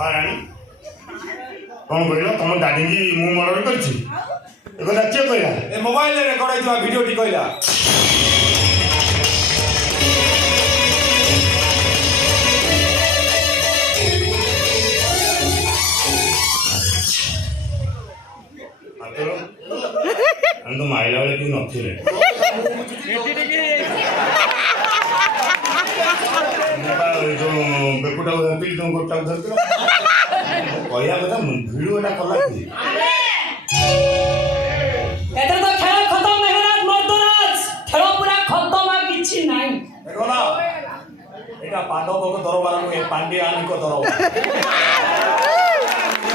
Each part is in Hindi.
हाँ रानी कौन कहल तुम दादी की मु मर्डर करछि ए कथा के कहला ए मोबाइल रे रेकॉर्ड होइतबा वीडियो टी कहला तो माइला वाले क्यों नथिले जो बेकुटा धरती तुम गोटा धरती कहया कथा वीडियोटा कला कि एतर तो खेल खत्म मेहराज मर्दराज खेल पूरा खत्म आ किछि नाही देखो ना एटा पांडव को दरबार को ए पांड्यान को दरबार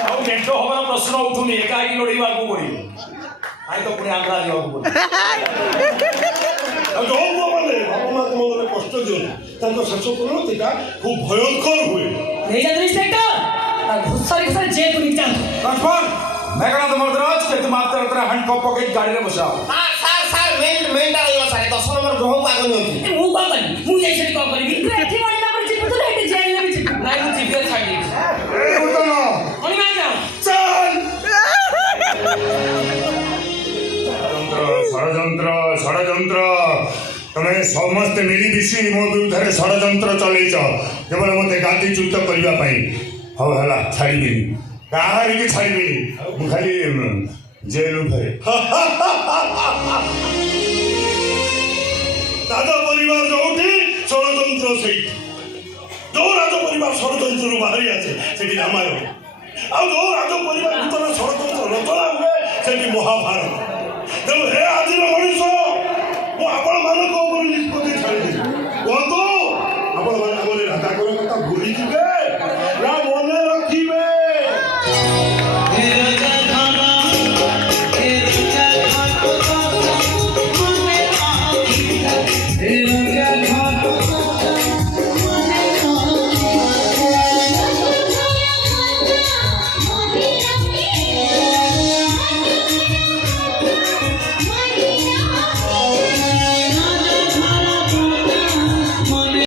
ଆଉ ମେଣ୍ଟ ହବାର ପ୍ରଶ୍ନ ଉଠୁନି ଏକାକି ଲଢ଼ିବାକୁ ପଡ଼ିବ ଆଇ ତ ପୁଣି ଆନ୍ଧ୍ରା ଯିବାକୁ ପଡ଼ିବ ଆଉ ଯୋଉ ମାନେ ବାପା ମା ମନରେ କଷ୍ଟ ଦିଅନ୍ତି ତାଙ୍କ ଶେଷ ପରିଣତିଟା ଖୁବ୍ ଭୟଙ୍କର ହୁଏ ନେଇଯାନ୍ତୁ ଇନ୍ସପେକ୍ଟର ତା ଘୁଷାରି ଘୁଷାରି ଜେଲ୍ କୁ ନେଇଯାନ୍ତୁ लक्ष्मण मेघनाथ मर्दराज के तुम आप तरह हैंडकप पकड़ गाड़ी में बसाओ हां सर मेंटा रहिला सर 10 नंबर ग्रह को आगो नियंती मु कोन करी मु जाई सेठी कोन करी एठी मणिला पर जिपु तो एठी जेल में भी जिपु नाही मु जिपे छाडी ए उठो अनि मा जाओ चल षड़यंत्र षड़यंत्र तुम्हें समस्त मिलीमिशि मो विरुद्ध षड़यंत्र चलैच केवल मत गादीच्युत करने हौ है छाड़ी कहीं छाड़ी मुझे खाली जेल फेरे राज परिवार जो षड़यंत्र से जो राज परिवार षड़यंत्र बाहरी आसे से रामायण आ जो राज परिवार भीतर षड़यंत्र रचना हुए से महाभारत तेणु हे आज मनीष मुझे आपण मान निष्पत्ति